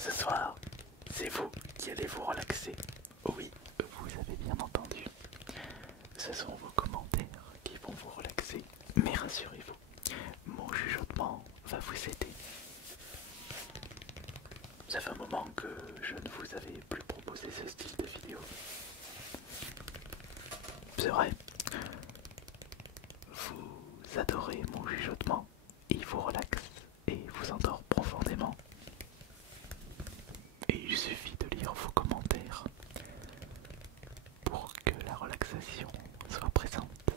Ce soir, c'est vous qui allez vous relaxer. Oui, vous avez bien entendu. Ce sont vos commentaires qui vont vous relaxer. Mais rassurez-vous, mon chuchotement va vous aider. Ça fait un moment que je ne vous avais plus proposé ce style de vidéo. C'est vrai. Vous adorez mon chuchotement. Il vous relaxe et vous endort profondément. Et il suffit de lire vos commentaires pour que la relaxation soit présente.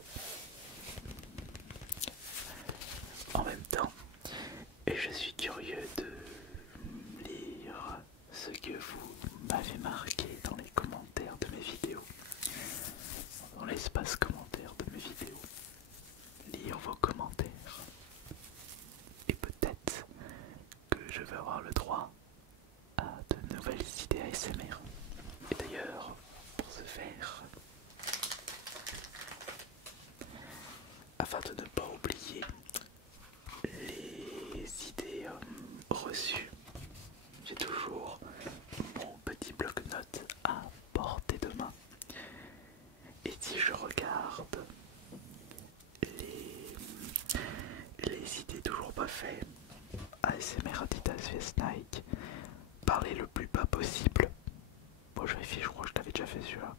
En même temps, je suis curieux de lire ce que vous m'avez marqué dans les commentaires de mes vidéos, dans l'espace commentaire de mes vidéos. Lire vos commentaires. Et peut-être que je vais avoir le droit à de nouvelles idées ASMR. Et d'ailleurs, pour ce faire, afin de ne pas oublier les idées reçues, j'ai toujours mon petit bloc-notes à portée de main. Et si je regarde les idées toujours pas faites, ASMR Adidas vs Nike, parler le plus bas possible. Bon, je vérifie, je crois que je t'avais déjà fait celui-là.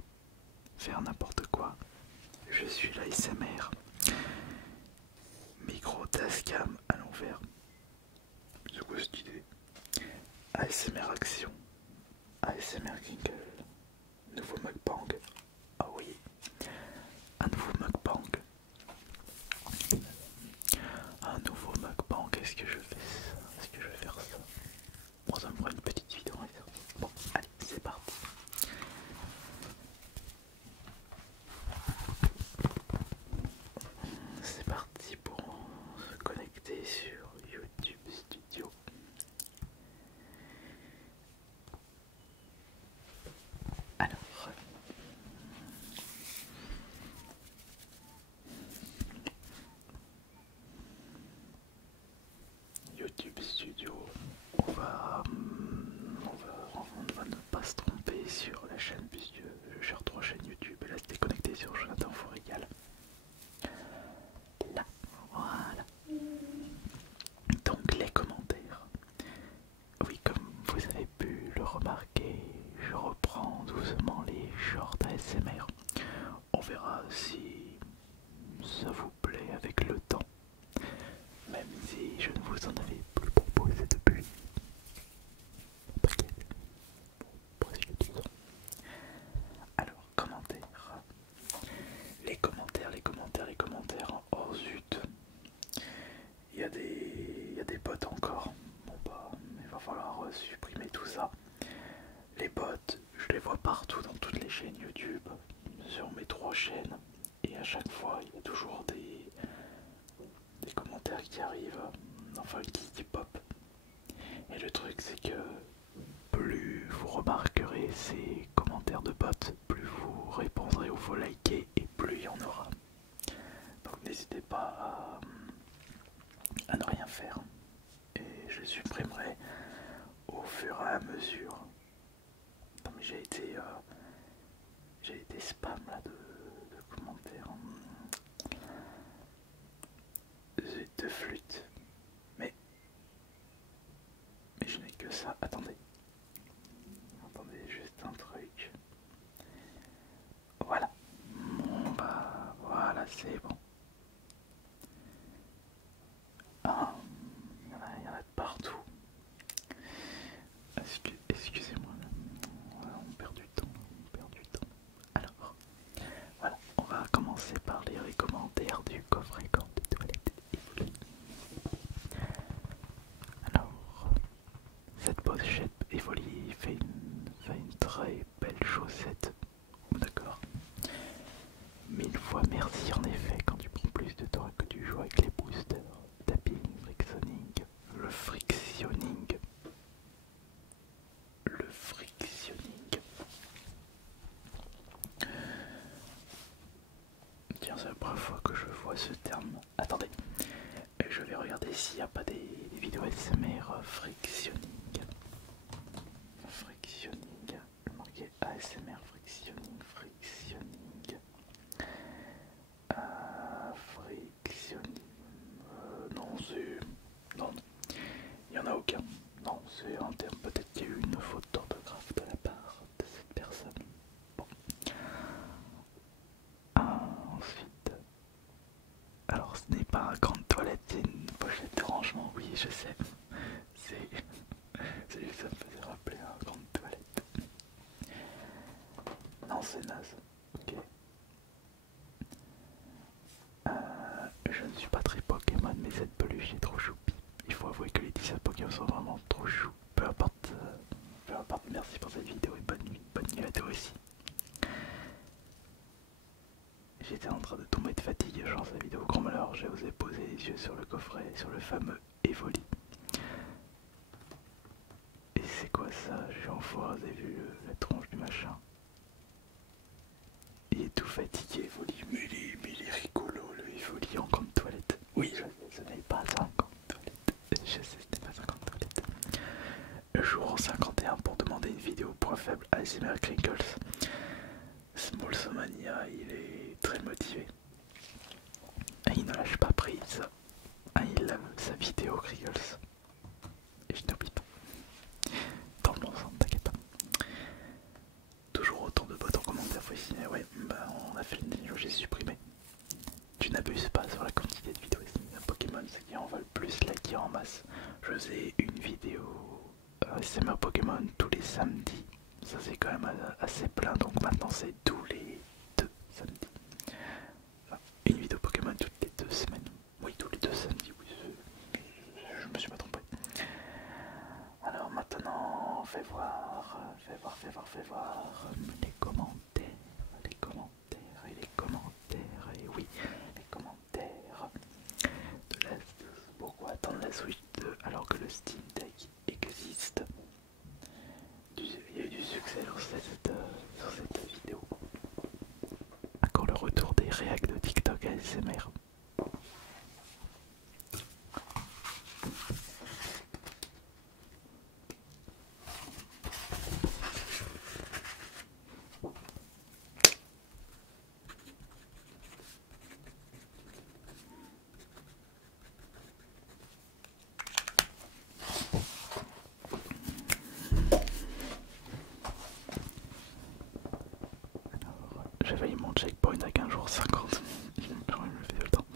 Faire n'importe quoi. Je suis l'ASMR. Micro Tascam à l'envers. C'est quoi cette idée? ASMR Action. ASMR Jingle. Nouveau mukbang. Ah oui. Un nouveau mukbang. Un nouveau mukbang. Est-ce que je fais ça? Est-ce que je vais faire ça? Bon, ça me fera une petite vidéo. Bon, allez, c'est parti. C'est parti pour se connecter sur YouTube Studio. Alors, YouTube Studio, on va ne pas se tromper sur la chaîne puisque je gère 3 chaînes YouTube et là c'était connecté sur Jonathan Fourigal. Là, voilà. Donc les commentaires. Oui, comme vous avez pu le remarquer, je reprends doucement les shorts ASMR. On verra si ça vous plaît avec le temps, même si je ne vous en avais plus proposé depuis presque 10 ans. Alors, commentaires. Les commentaires, les commentaires, les commentaires. Oh zut. Il y a des bots encore. Bon bah, il va falloir supprimer tout ça. Les bots, je les vois partout dans toutes les chaînes YouTube, sur mes 3 chaînes. Et à chaque fois, il y a toujours des commentaires qui arrivent, enfin qui pop. Et le truc c'est que plus vous remarquerez ces commentaires de bots, plus vous répondrez ou vous likez et plus il y en aura. Donc n'hésitez pas à ne rien faire. Et je supprimerai au fur et à mesure. Non mais j'ai été spam là de commentaires. Zut de flûte. Mais je n'ai que ça. Attendez. Attendez, juste un truc. Voilà. Bon bah voilà, c'est bon. Ah, il y en a de partout. Excusez-moi. On perd du temps. Alors, voilà, on va commencer par lire les commentaires du coffre-fort de toilette Evoli. Alors, cette pochette Evoli fait une très belle chaussette. D'accord. 1000 fois merci en effet quand tu prends plus de temps que tu joues avec les boosters. Tapping, frictionning, le frictionning. Le frictionning. Tiens, c'est la première fois que je vois ce terme. Attendez, je vais regarder s'il n'y a pas des vidéos ASMR frictionning. aucun. Non, c'est un terme. Peut-être qu'il y a eu une faute d'orthographe de la part de cette personne. Bon. Ensuite, alors ce n'est pas un grande toilette, c'est une pochette de rangement. Oui, je sais. C'est juste ça me faisait rappeler un grande toilette. Non, c'est naze. Ok. Je ne suis pas très Pokémon, mais cette peluche est trop choupi. Il faut avouer que les 17 Pokémon sont vraiment trop choux. Peu importe, merci pour cette vidéo et bonne nuit à toi aussi. J'étais en train de tomber de fatigue, genre cette vidéo au grand malheur, j'ai osé poser les yeux sur le coffret, sur le fameux Evoli. Et c'est quoi ça? J'ai enfin vu la tronche du machin. Il est tout fatigué, Evoli, mais il est rigolo le Evoli en grande toilette. Oui, je sais, ce n'est pas un grande toilette. Je sais, ce n'est pas un grande toilette. Jour 51 pour demander une vidéo point faible ASMR Crinkles. Smallsomania, il est très motivé. Il ne lâche pas prise. Il lave sa vidéo Crinkles. Et je n'oublie pas. Dans le bon sens, t'inquiète pas. Toujours autant de bots en commentaire, faut estimer. Ouais, bah on a fait une vidéo, j'ai supprimé. Tu n'abuses pas sur la quantité de vidéos. Pokémon, c'est qui en va le plus liker en masse. Je faisais une vidéo ASMR Pokémon tous les samedis. Ça c'est quand même assez plein, donc maintenant c'est tous les 2 samedis. Enfin, une vidéo Pokémon toutes les 2 semaines. Oui, tous les 2 samedis, oui, je me suis pas trompé. Alors maintenant, fais voir les commentaires, et oui, les commentaires de la... Pourquoi attendre la Switch 2 alors que le Steam Deck existe? Il y a eu du succès sur cette vidéo. À quand le retour des réacts de TikTok ASMR? J'ai failli mon checkpoint à 15 jours 50. J'aurais le fait tout le temps.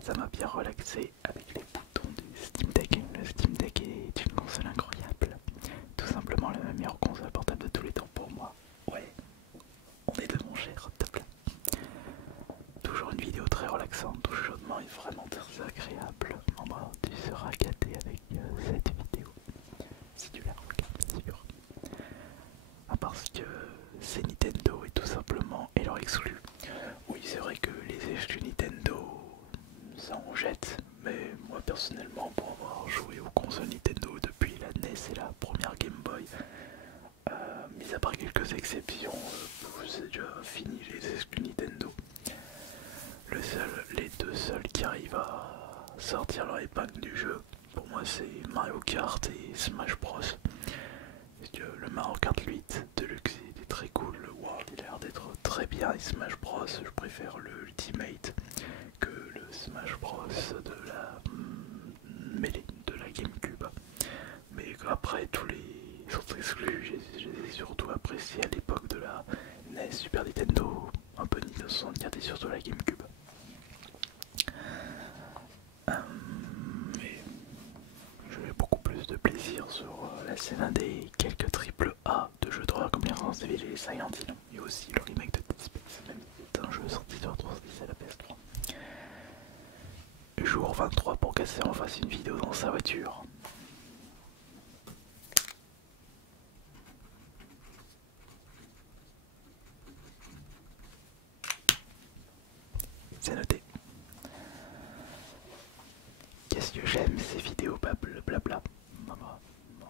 Ça m'a bien relaxé avec les boutons du Steam Deck. Le Steam Deck est une console incroyable. Tout simplement la meilleure console portable de tous les temps pour moi. Ouais, on est de mon cher top là. Toujours une vidéo très relaxante, tout chaudement et vraiment très agréable. Bah, tu seras gâté avec cette vidéo. Si tu la regardes, bien sûr. Parce que c'est Nintendo et tout simplement et leur exclu. Oui, c'est vrai que les exclus Nintendo, ça en jette, mais moi personnellement, pour avoir joué aux consoles Nintendo depuis la NES et la première Game Boy, mis à part quelques exceptions, c'est déjà fini les exclus Nintendo. Les deux seuls qui arrivent à sortir leur épingle du jeu, pour moi c'est Mario Kart et Smash Bros. Parce que le Mario Kart 8 Deluxe il est très cool, le World il a l'air d'être très bien et Smash Bros je préfère le Ultimate que le Smash Bros de la Melee, de la GameCube. Mais après tous les autres exclus, je les ai surtout appréciés à l'époque de la NES, Super Nintendo, un peu Nintendo 64 et surtout la GameCube. Mais j'avais beaucoup plus de plaisir sur la scène des quelques triple A de jeux d'horreur comme les Resident Evil et les Silent Hill, et aussi le remake de Dead Space, même si c'est un jeu sorti sur 360 à la PS3. Jour 23 pour casser en face une vidéo dans sa voiture. C'est noté. Qu'est-ce que j'aime ces vidéos blabla.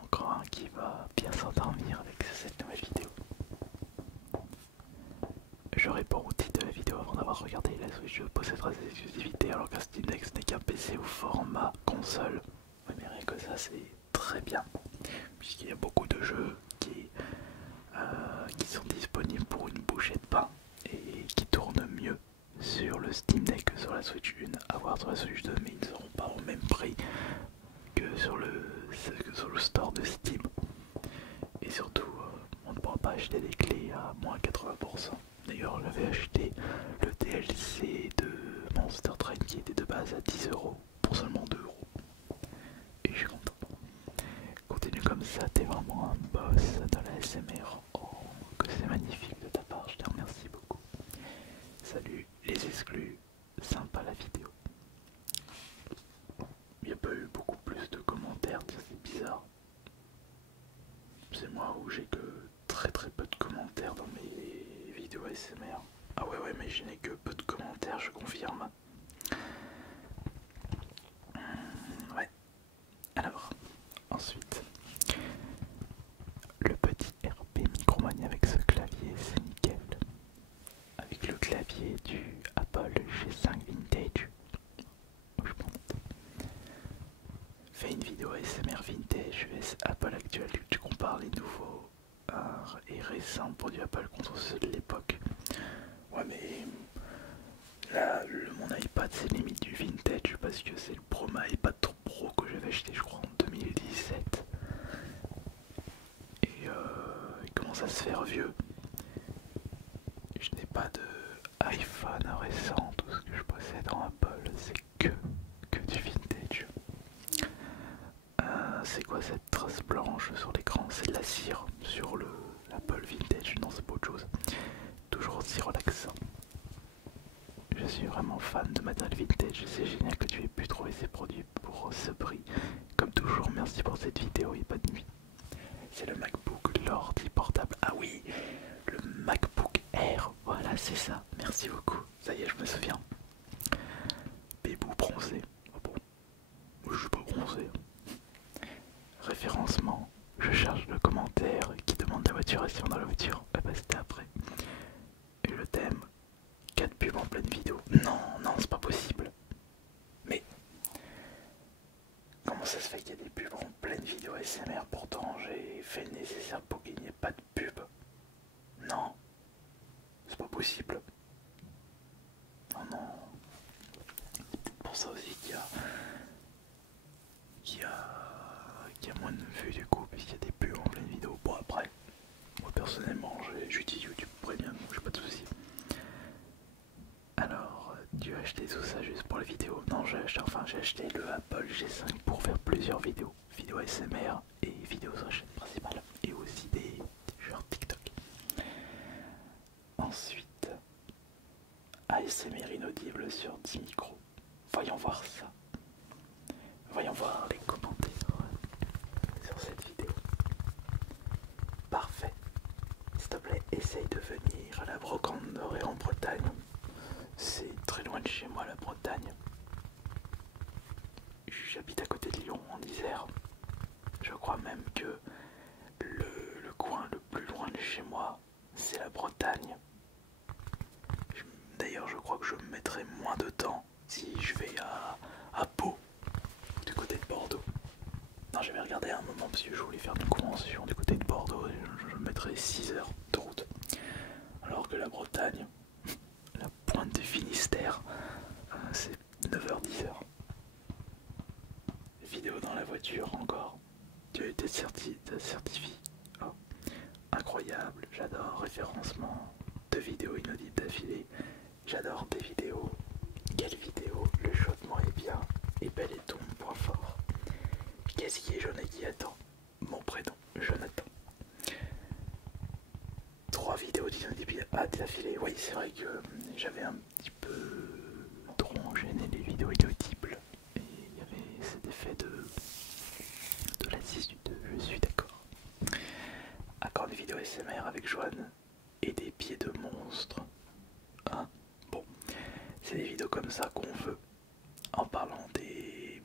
Encore un qui va bien s'endormir avec cette nouvelle vidéo. Je réponds au titre de la vidéo avant d'avoir regardé la Switch possédera des exclusivités alors qu'un Steam Deck n'est qu'un PC au format console. Oui, mais rien que ça c'est très bien puisqu'il y a beaucoup de jeux qui sont disponibles pour une bouchée de pain et qui tournent mieux sur le Steam Deck que sur la Switch 1, à voir sur la Switch 2, mais ils ne seront pas au même prix que sur le sur le store de Steam. Et surtout, on ne pourra pas acheter des clés à moins 80%. D'ailleurs, j'avais acheté le DLC de Monster Train qui était de base à 10 € pour seulement 2 €. Et je suis content. Continue comme ça, t'es vraiment un boss dans la SMR. Oh, que c'est magnifique de ta part, je te remercie beaucoup. Salut les exclus, sympa la vidéo. Il n'y a pas eu beaucoup plus de commentaires, c'est bizarre. C'est moi où j'ai que très peu de commentaires dans mes vidéos ASMR. Ah ouais mais je n'ai que peu de commentaires, je confirme. Ouais. Alors, ensuite, le petit RP Micromania avec ce clavier, c'est nickel. Avec le clavier du Apple G5 Vintage. Je monte. Fais une vidéo ASMR Vintage vs Apple actuel. Tu compares les nouveaux et récents produits Apple contre ceux de l'époque. Ouais mais là mon iPad c'est limite du vintage parce que c'est le iPad Pro que j'avais acheté je crois en 2017. Et il commence à se faire vieux. Je n'ai pas de iPhone récent, tout ce que je possède en Apple c'est que du vintage. C'est quoi cette trace blanche sur l'écran? C'est de la cire sur l'Apple Vintage, non c'est pas autre chose. Toujours aussi relaxant. Je suis vraiment fan de matériel vintage, c'est génial que tu aies pu trouver ces produits pour ce prix. Comme toujours, merci pour cette vidéo et bonne nuit. C'est le MacBook, l'ordi portable. Ah oui, le MacBook Air, voilà c'est ça, merci beaucoup. Ça y est, je me souviens. Bébou bronzé. Ah bon, moi je suis pas bronzé. Référencement, je cherche le commentaire qui demande la voituration dans la voiture. Ah bah c'était après. Et le thème, 4 pubs en pleine vidéo. Non, c'est pas possible. Mais comment ça se fait qu'il y a des pubs en pleine vidéo ASMR? Pourtant j'ai fait le nécessaire pour qu'il n'y ait pas de pub. Non, c'est pas possible. Oh non. C'est peut-être pour ça aussi qu'il y a moins de vues du coup, puisqu'il y a des pubs en pleine vidéo. Bon après, moi personnellement j'utilise YouTube Premium, donc j'ai pas de soucis. Alors, tu as acheté tout ça juste pour la vidéo? Non, j'ai acheté le Apple G5 pour faire plusieurs vidéos. Vidéos ASMR et vidéos sur la chaîne principale. Et aussi des jeux TikTok. Ensuite, ASMR inaudible sur 10 micros. Voyons voir ça. Voyons voir les commentaires sur cette vidéo. Parfait. S'il te plaît, essaye de venir à la Brocante Dorée en Bretagne. C'est très loin de chez moi, la Bretagne. J'habite à côté de Lyon, en Isère. Je crois même que le coin le plus loin de chez moi, c'est la Bretagne. D'ailleurs, je crois que je me mettrai moins de temps si je vais à Pau, du côté de Bordeaux. Non, j'avais regardé à un moment parce que je voulais faire une convention du côté de Bordeaux et je mettrais 6 heures de route. Alors que la Bretagne, la pointe du Finistère, c'est 9h, 10h. Vidéo dans la voiture encore. Tu as été certifié. Oh. Incroyable, j'adore. Référencement de vidéos inaudibles d'affilée. J'adore tes vidéos. Quelle vidéo? Le chaudement est bien. Et bel est ton point fort. Qu'est-ce qui est jaune et qui attend? Mon prénom, Jonathan. 3 vidéos d'inaudibles d'affilée. Oui, c'est vrai que j'avais un petit peu trop enchaîné les vidéos inaudibles. Et il y avait cet effet de lassitude, je suis d'accord. Encore des vidéos SMR avec Joanne et des pieds de monstre. Hein? Bon, c'est des vidéos comme ça qu'on veut en parlant des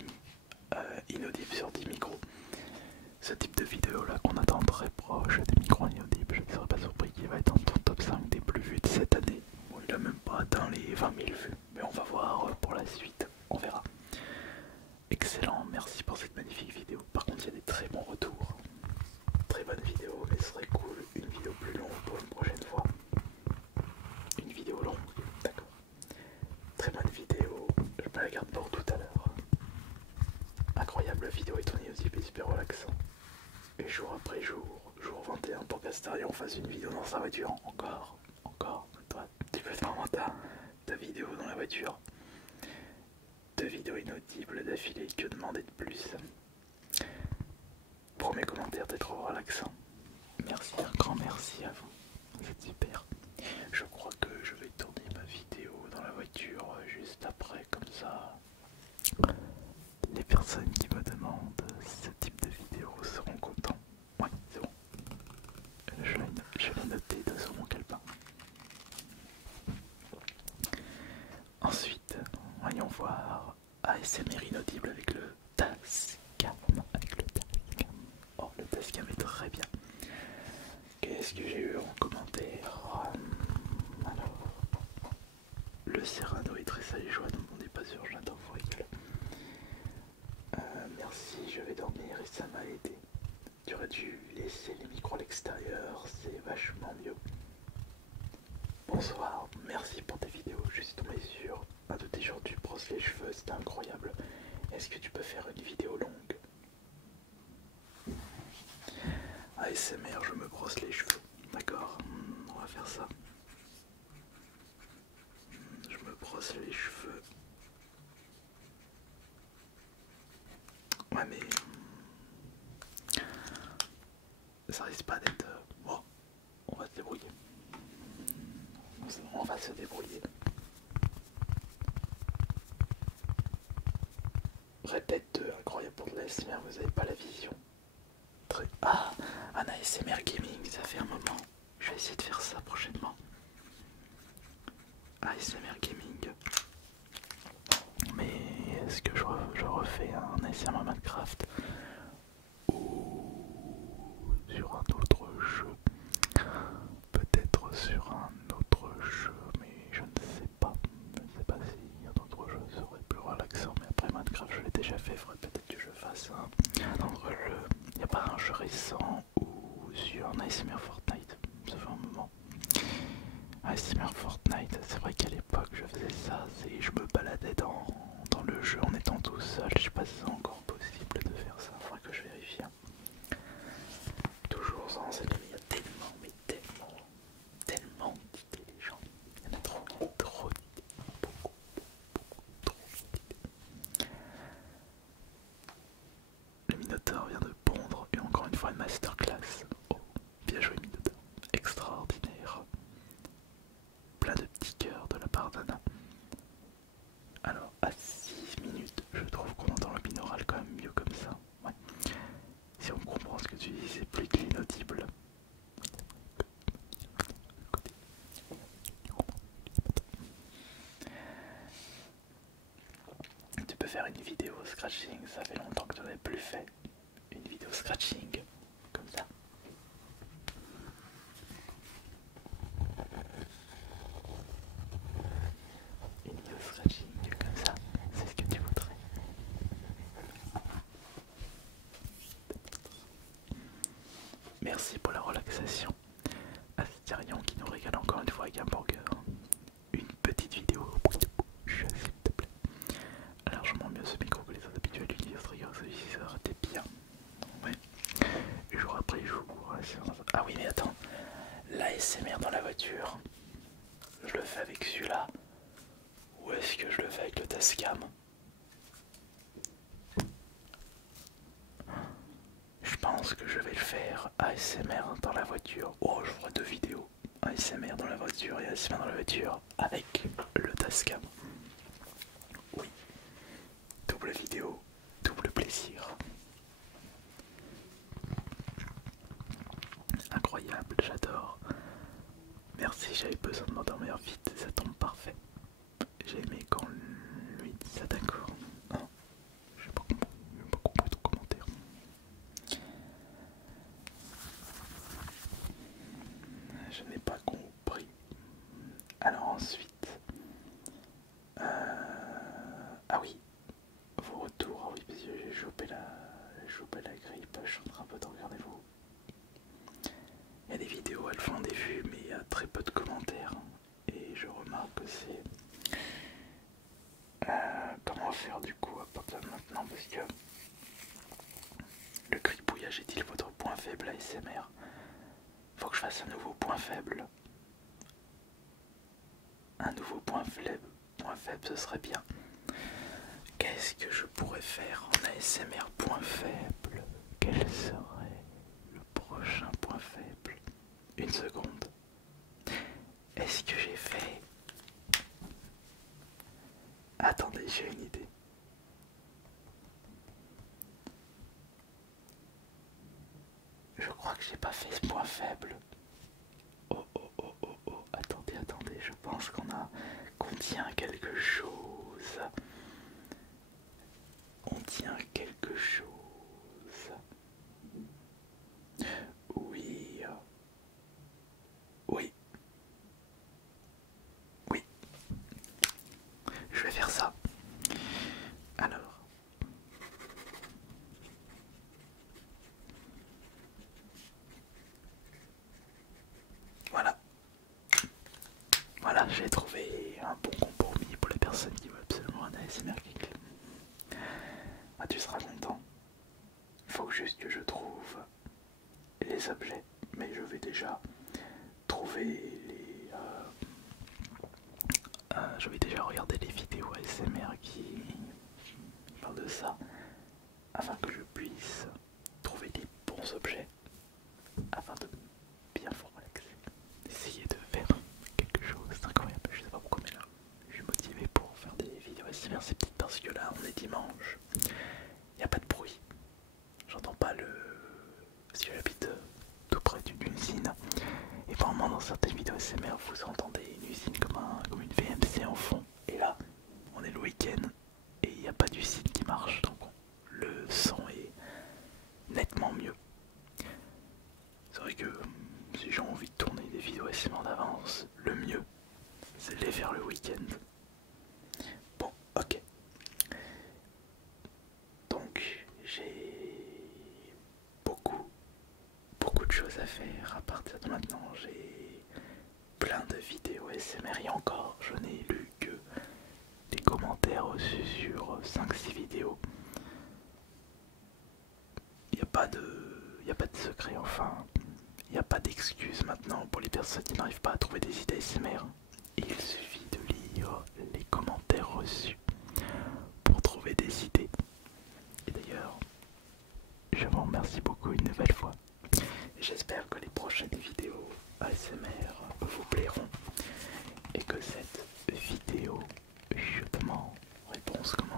inaudibles sur 10 micros. Ce type de vidéo là qu'on attend très proche des micros inaudibles, je ne serais pas surpris qu'il va être dans ton top 5 des plus vus de cette année. Bon, il a même pas atteint les 20 000 vues, mais on va voir pour la suite, on verra. Excellent, merci pour cette magnifique vidéo. Par contre, il y a des très bons retours. Très bonne vidéo, mais ce serait cool une vidéo plus longue pour une prochaine fois. Une vidéo longue, d'accord. Très bonne vidéo, je me la garde pour tout à l'heure. Incroyable vidéo et ton inaudible est super relaxant. relaxant. Et jour après jour, jour 21 pour qu'Astarion fasse une vidéo dans sa voiture. Encore. Toi, tu peux te vraiment ta vidéo dans la voiture. 2 vidéos inaudibles d'affilée, que demander de plus? Premier commentaire, t'es trop relaxant. Merci, un grand merci à vous. C'est super. Je crois que je vais tourner ma vidéo dans la voiture juste après, comme ça. Les personnes qui me demandent ce type de vidéo seront contents. Ouais, c'est bon. Je l'ai noté sur mon calepin. Ensuite, voyons voir ASMR inaudible avec le Tascam. Oh, le Tascam est très bien. Qu'est-ce que j'ai eu en commentaire? Alors, le Serrano est très saligeois, donc on n'est pas sûr, j'adore vous rigoler. Merci, je vais dormir et ça m'a aidé. Tu aurais dû laisser les micros à l'extérieur, c'est vachement mieux. Bonsoir, merci pour tes vidéos, je suis tombé sur un de tes jours, tu brosses les cheveux, c'était incroyable. Est-ce que tu peux faire une vidéo longue? ASMR, je me brosse les cheveux, d'accord, on va faire ça. Je me brosse les cheveux. Ouais mais ça risque pas d'être... Bon, on va se débrouiller. On va se débrouiller. Répète 2, incroyable pour de l'ASMR, vous avez pas la vision. Ah, un ASMR gaming, ça fait un moment. Je vais essayer de faire ça prochainement. ASMR gaming. Mais est-ce que je refais un ASMR Minecraft ou sur un autre jeu? Peut-être sur un autre jeu, mais je ne sais pas. Je ne sais pas si un autre jeu serait plus relaxant, mais après Minecraft je l'ai déjà fait, il faudrait peut-être que je fasse un autre jeu. Il n'y a pas un jeu récent ou sur un ASMR Fortnite, ça fait un moment. ASMR Fortnite, c'est vrai qu'à l'époque je faisais ça, je me baladais dans le jeu en étant tout seul, je sais pas si c'est encore possible de faire ça, il faudrait que je vérifie. Toujours sans enseigner, il y a tellement d'idées les gens, il y en a trop d'idées, beaucoup, trop d'idées. Le Minotaur vient de pondre et encore une fois une masterclass. Oh, bien joué Minotaur, extraordinaire. Plein de petits cœurs de la part d'Anna. Alors à 6 minutes, je trouve qu'on entend le binaural quand même mieux comme ça. Ouais. Si on comprend ce que tu dis, c'est plus que l'inaudible. Tu peux faire une vidéo scratching, ça fait longtemps que tu n'avais plus fait. Une vidéo scratching, comme ça. Une vidéo scratching, comme ça, c'est ce que tu voudrais. Merci pour la relaxation. Astérion qui nous régale encore une fois avec un burger. Une petite vidéo, s'il te plaît. Largement mieux ce micro que les autres habituels d'utiliser. Celui-ci ça aurait été bien. Ouais. Jour après jour. Ah oui mais attends. L'ASMR dans la voiture. Je le fais avec celui-là. Ou est-ce que je le fais avec le Tascam? Je pense que je vais le faire ASMR dans la voiture. Oh, je ferai 2 vidéos. ASMR dans la voiture et ASMR dans la voiture avec le Tascam. Oui. Double vidéo, double plaisir. Incroyable, j'adore. Merci, j'avais besoin de m'endormir vite, ça tombe parfait. J'ai aimé quand lui dit ça, d'accord. Non, j'ai pas compris ton commentaire. Je n'ai pas compris. Alors ensuite... Ah oui, vos retours, ah oui, parce que j'ai chopé la grippe, je suis en train un peu de regarder vous. Il y a des vidéos, elles font des vues, mais il y a très peu de commentaires. Et je remarque que c'est... comment faire du coup à partir de maintenant, parce que le j'ai dit votre point faible ASMR. Faut que je fasse un nouveau point faible. Un nouveau point faible. Point faible, ce serait bien. Qu'est-ce que je pourrais faire en ASMR point faible? Quel serait le prochain point faible? Une seconde. Est-ce que j'ai fait... Attendez, j'ai une idée. Je crois que j'ai pas fait ce point faible. Oh oh oh oh oh, attendez, attendez, je pense qu'on tient quelque chose. On tient quelque chose. Oui. Oui. Oui. Je vais faire ça. Alors. Voilà. Voilà, j'ai trouvé un bon compromis pour les personnes qui veulent absolument un ASMR qui clé. Ah, tu seras content. Il faut juste que je trouve les objets. Mais je vais déjà trouver les... je vais déjà regarder les vidéos ASMR qui parlent de ça. Afin que je puisse trouver les bons objets. Afin de bien vous relaxer. Essayer de faire quelque chose d'incroyable. Je sais pas pourquoi, mais là, je suis motivé pour faire des vidéos ASMR. C'est peut-être parce que là, on est dimanche. Il n'y a pas de bruit. J'entends pas le... Si j'habite tout près d'une usine. Et vraiment, dans certaines vidéos ASMR, vous entendez une usine comme une VMC en fond. Et là, on est le week-end et il n'y a pas d'usine qui marche. Donc le son est nettement mieux. C'est vrai que si j'ai envie de tourner des vidéos ASMR d'avance, le mieux, c'est de les faire le week-end. Bon, ok. Donc, j'ai beaucoup de choses à faire à partir de maintenant. J'ai plein de vidéos ASMR et encore, je n'ai lu que des commentaires reçus sur 5-6 vidéos. Il n'y a pas de secret, enfin. Il n'y a pas d'excuse maintenant pour les personnes qui n'arrivent pas à trouver des idées ASMR. Il suffit de lire les commentaires reçus pour trouver des idées. Et d'ailleurs, je vous remercie beaucoup une nouvelle fois. J'espère que les prochaines vidéos ASMR vous plairont et que cette vidéo chutement réponse comme